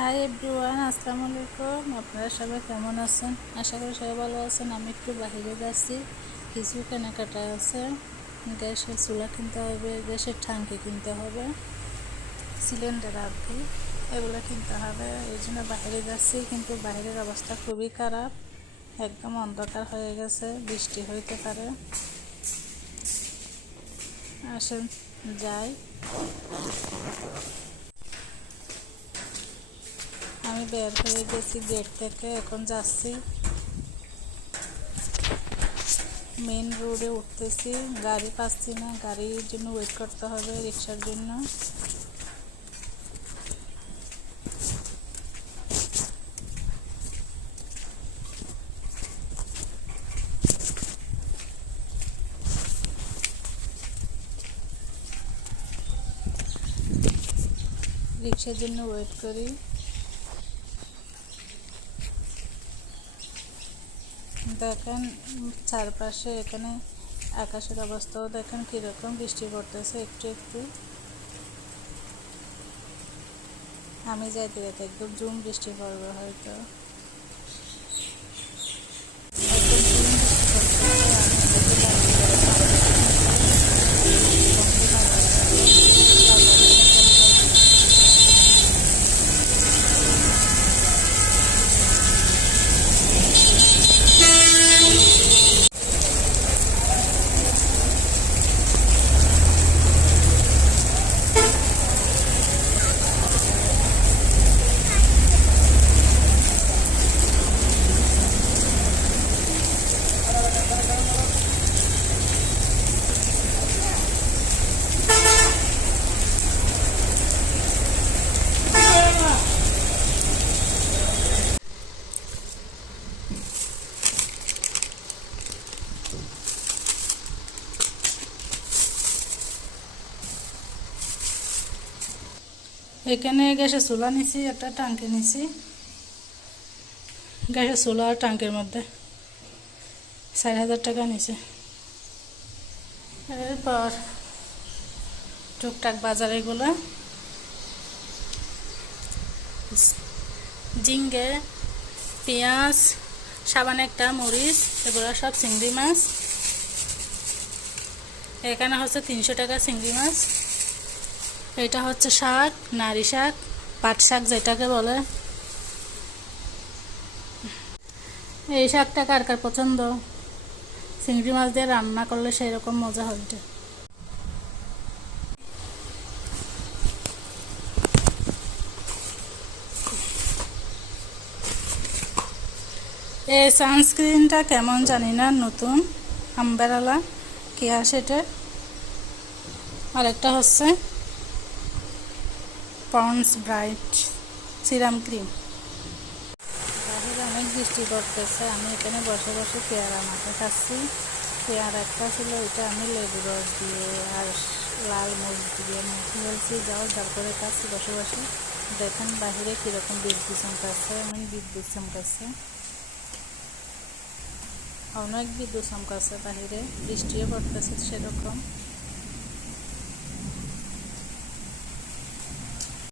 Hi everyone, আসসালামু আলাইকুম। আপনারা সবাই কেমন আছেন? আশা করি সবাই ভালো আছেন। আমি একটু বাইরে যাচ্ছি, কিছু কেনাকাটা আছে। গ্যাসের চুলা কিনতে হবে, গ্যাসের ট্যাঙ্কি কিনতে হবে, সিলিন্ডার আর কি, এগুলো কিনতে হবে। এই জন্য বাইরে যাচ্ছি, কিন্তু বাইরের অবস্থা খুবই খারাপ, একদম অন্ধকার হয়ে গেছে, বৃষ্টি হইতে পারে। আসেন যাই। আমি বের হয়ে গেছি গেট থেকে, এখন যাচ্ছি মেন রোডে উঠতেছি। গাড়ি পাচ্ছি না, গাড়ির জন্য ওয়েট করতে হবে, রিক্সার জন্য। রিক্সার জন্য ওয়েট করি। দেখেন চারপাশে, এখানে আকাশের অবস্থাও দেখেন কীরকম, বৃষ্টি পড়তেছে একটু একটু। আমি যাইতে যাইতে একদম জুম বৃষ্টি পড়বে হয়তো। এখানে গ্যাসের চুলা নিছি, একটা ট্যাঙ্কি নিছি। গ্যাসের চুলা আর ট্যাঙ্কের মধ্যে 4,000 টাকা নিছে। এরপর টুকটাক বাজার, এগুলো ঝিঙ্গে, পেঁয়াজ, সাবান একটা, মরিচ, এগুলো সব চিংড়ি মাছ। এখানে হচ্ছে 300 টাকা চিংড়ি মাছ। এটা হচ্ছে শাক, নারী শাক, পাট শাক যেটাকে বলে। এই শাকটা কার কার পছন্দ? চিংড়ি মাছ দিয়ে রান্না করলে সেই রকম মজা হয়। এই সানস্ক্রিনটা কেমন জানি না, নতুন আমবেলা কি আসে এটা। আরেকটা হচ্ছে পন্ডস ব্রাইট সিরাম ক্রিম। বাহিরে অনেক বৃষ্টি পড়তেছে, আমি এখানে বসে বসে পেয়ারা মাখা খাচ্ছি। পেয়ারা একটা ছিল, এটা আমি লেবু রস দিয়ে আর লাল মরিচ দিয়ে মেখে ফেলছি, যার করে খাচ্ছি বসে বসে। দেখেন বাহিরে কীরকম বিদ্যুৎ চমকাচ্ছে, অনেক বিদ্যুৎ চমকাচ্ছে, অনেক বিদ্যুৎ চমকাচ্ছে বাহিরে, বৃষ্টিও পড়তেছে সেরকম।